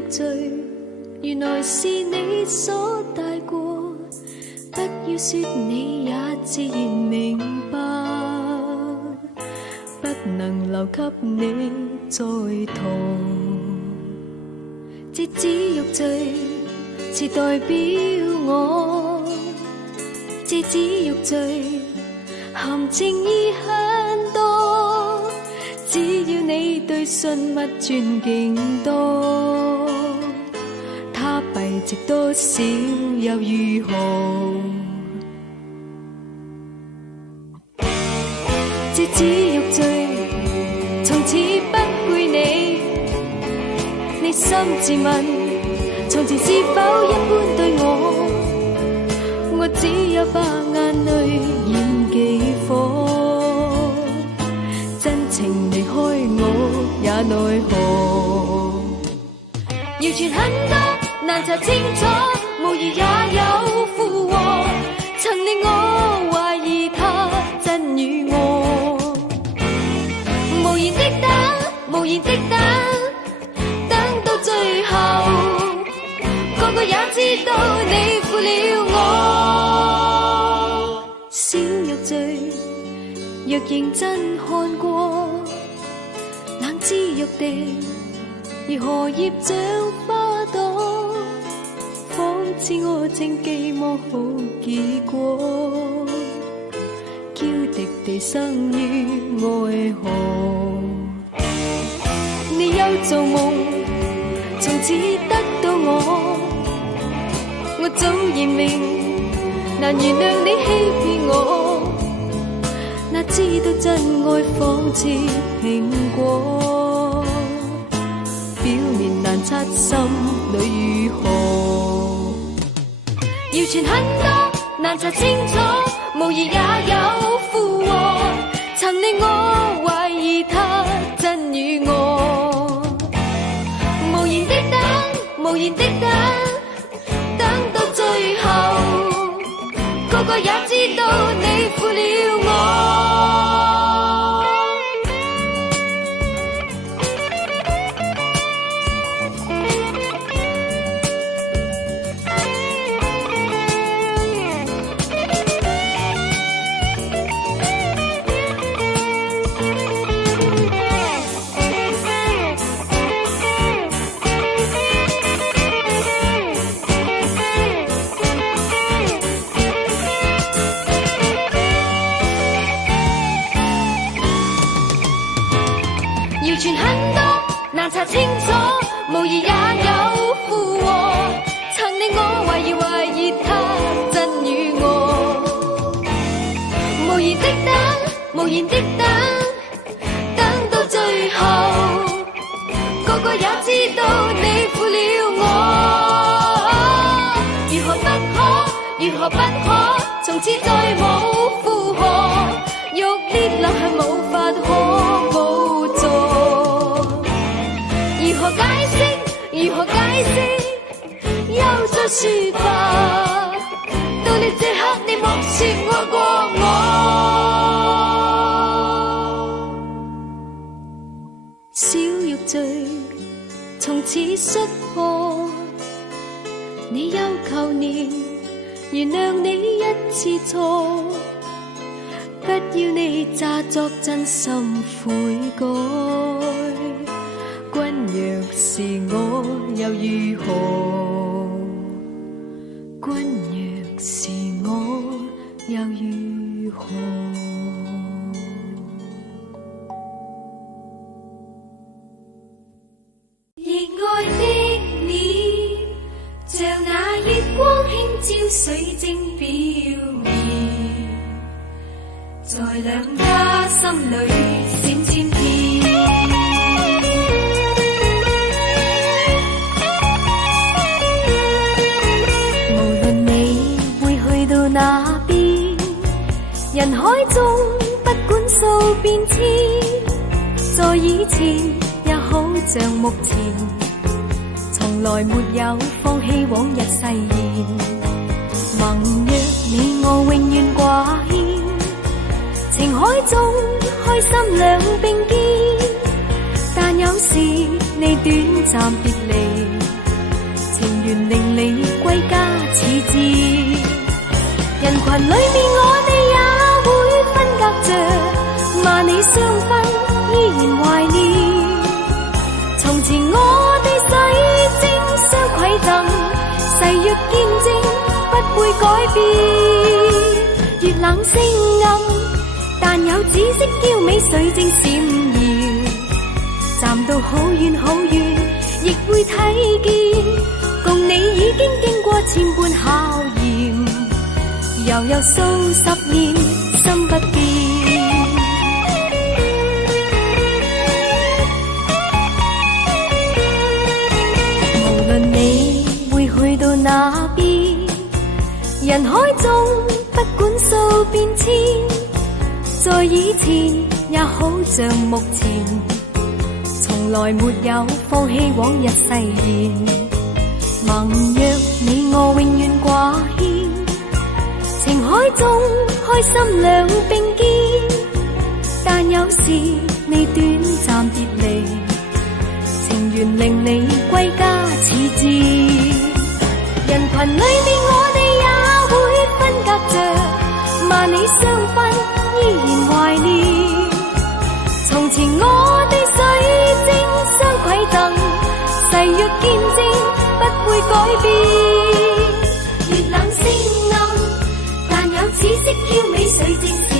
欲醉，原來是你所帶過，不要說你也自然明白，不能留給你再痛。節子欲醉是代表我，節子欲醉含情意很多，只要你對信物尊敬多，他幣值多少又如何？節子欲醉從此不配你，你心自問從前是否一般對我？我只有把眼淚染幾顆，真情離開我也奈何。謠傳很多難查清楚，無疑也有附和，曾令我懷疑他真與我。無言的等，無言的等，等到最後，個個也知道你負了我。小欲醉，若認真看過，冷知玉滴如荷葉像花朵，仿似我正寄望好結果，嬌滴地生於愛河。你有做夢，從此得到我，我早已明，難原諒你欺騙我，哪知道真愛仿似蘋果，表面難測心裏如何。謠傳很多難查清楚，無疑也有附和，曾令我懷疑他真與我。無言的等，無言的等，等到最後，個個也知道你負了我。謠傳很多難查清楚，無疑也有附和，曾令我懷疑他真與我。無言的等，無言的等，等到最後，個個也知道你負了我。如何不可，如何不可，從此再冇負荷，欲跌落去無法可補助。如何解釋？如何解釋？又再說吧。到了這刻，你莫說愛過我。小欲醉，從此摔破。你休求年，原諒你一次錯。不要你詐作真心悔改。君若是我又如何？君若是我又如何？熱愛的你，像那月光輕照水晶表面，在兩家心裏閃閃天。到那邊，人海中不管數變遷，在以前也好像目前，從來沒有放棄往日誓言。盟約你我永遠掛牽，情海中開心兩並肩，但有時你短暫別離。緣令你歸家似箭。人群裏面我哋也會分隔着，罵你相分依然懷念。從前我哋洗精相饋贈，誓約見證不會改變。月冷星暗，但有紫色嬌美水晶閃耀。站到好遠好遠，亦會睇見，共你已經經過千般考驗，悠悠數十年心不變。無論你會去到哪邊，人海中不管數變遷，在以前也好像目前，從來沒有放棄往日誓言。盟約你我永遠掛牽，情海中開心兩並肩。但有時你短暫別離，情緣令你歸家似箭。人群裏面我哋也會分隔着，罵你相分依然懷念。從前我哋水晶相饋贈，誓約見證不會改變。月冷星暗，但有紫色嬌美水晶閃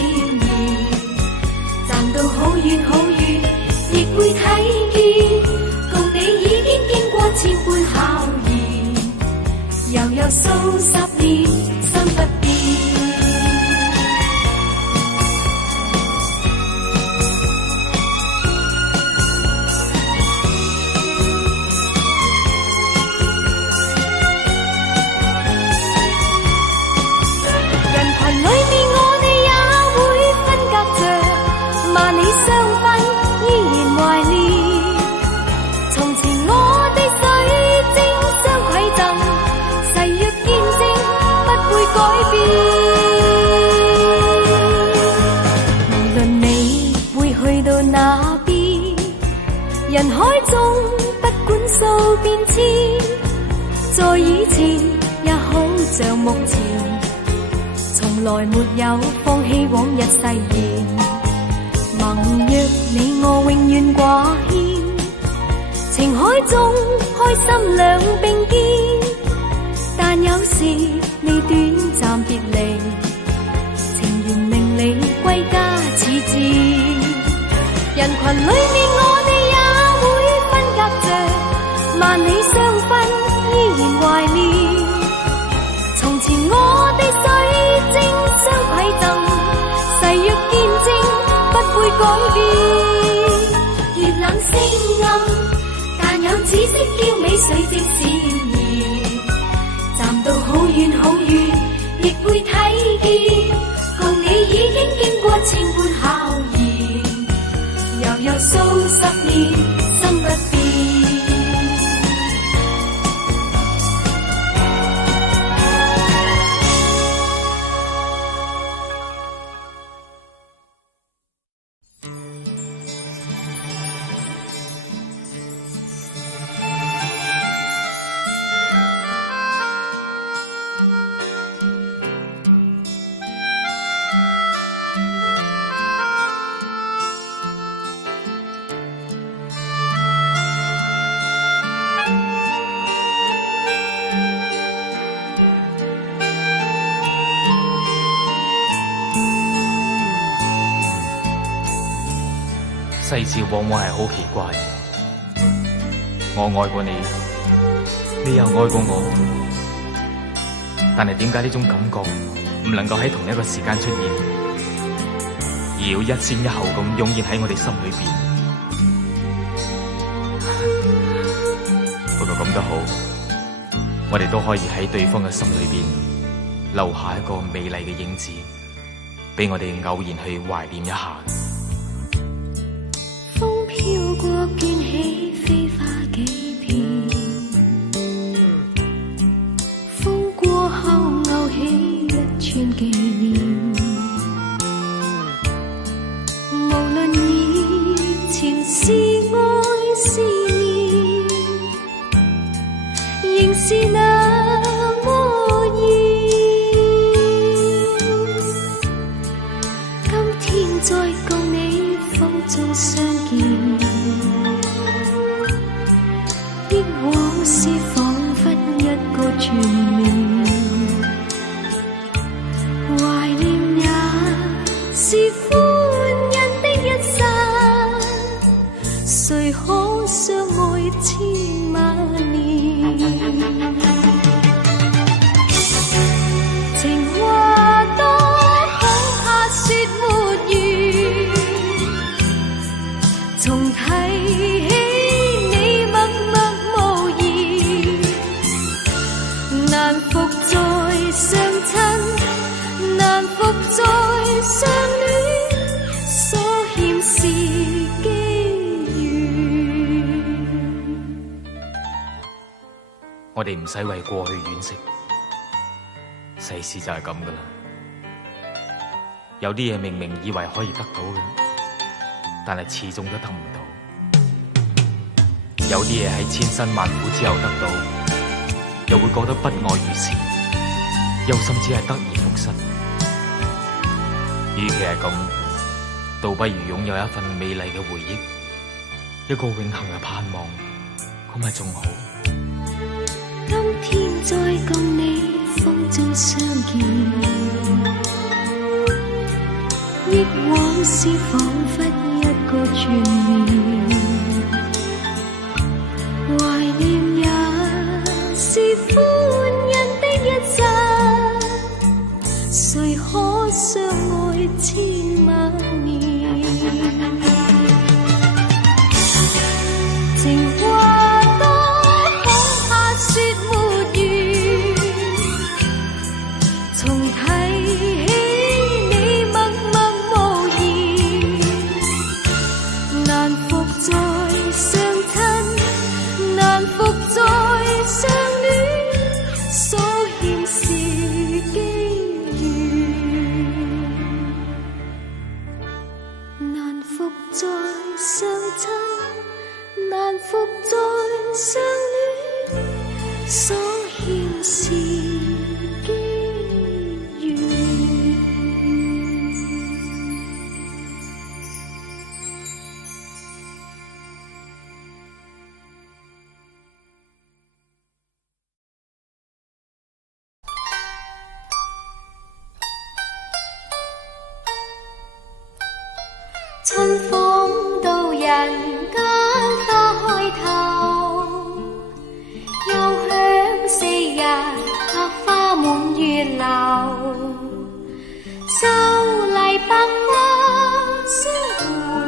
耀。站到好遠好遠，亦會睇見，共你已經經過千般考驗，悠悠數十年心不變。人海中不管數變遷，在以前也好像目前，從來沒有放棄往日誓言。盟約你我永遠掛牽，情海中開心兩並肩。但有時你短暫別離，情緣令你歸家似箭。人群裏面我哋萬里相分依然懷念。從前我哋水晶相饋贈，誓約見證不會改變。月冷星暗，但有紫色嬌美水晶閃耀。站到好遠好遠，亦會睇見，共你已經經過千般考驗，悠悠數十年心不變。世事往往係好奇怪，我愛過你，你又愛過我，但係點解呢種感覺唔能夠喺同一個時間出現，而要一先一後咁湧現喺我哋心裏邊？不過咁都好，我哋都可以喺對方嘅心裏邊留下一個美麗嘅影子，俾我哋偶然去懷念一下。飄過濺起飛花幾片，風過後勾起一串紀念。無論以前是愛是念，仍是那麼易。今天再共你風中相見，憶往事彷彿一個傳聞，懷念也是歡欣的一剎，誰可相愛千萬年？情話多恐怕說沒完，重提起你默默無言，難復再相親，難復再相戀，所欠是機緣。我哋唔使為過去惋惜，世事就係咁噶啦。有啲嘢明明以為可以得到嘅，但係始終都得唔到。有啲嘢喺千辛萬苦之後得到，又會覺得不外如是，又甚至係得而復失。與其係咁，倒不如擁有一份美麗嘅回憶，一個永恆嘅盼望，咁咪仲好。今天再共你風中相見，憶往事彷彿一個傳聞，懷念也是歡欣的一剎，誰可相愛千萬年？情話多恐怕說沒完，重提起你默默無言，難復再相親，難復再相戀，所欠是機緣。難復再相親，難復再相戀，所欠是機緣。春風到人間花開頭，又響四日百花滿月樓。秀麗百花相伴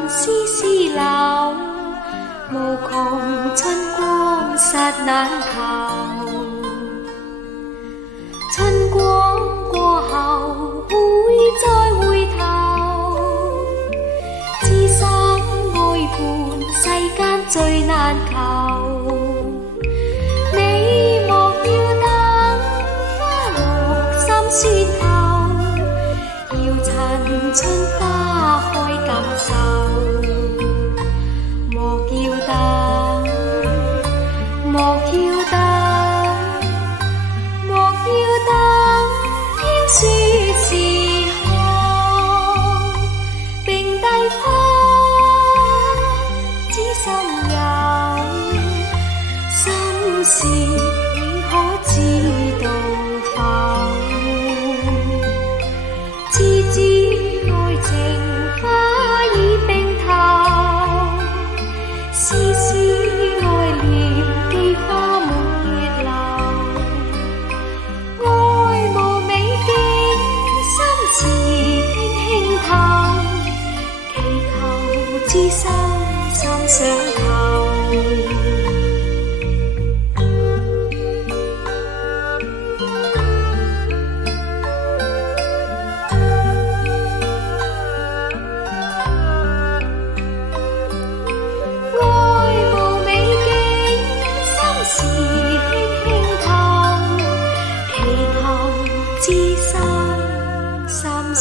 絲絲柳，無窮春光剎難求。春光過後會再回頭，知心愛伴世間最難求。你莫要等花落深雪透，要趁春花開感受。莫要等，莫要等，莫要等聽雪時候，並蒂花知心有，心事你可知道否？知知愛情花已並頭，絲絲愛念寄花滿月樓。愛無美景，心事輕輕透，祈求知心心相扣。知心心相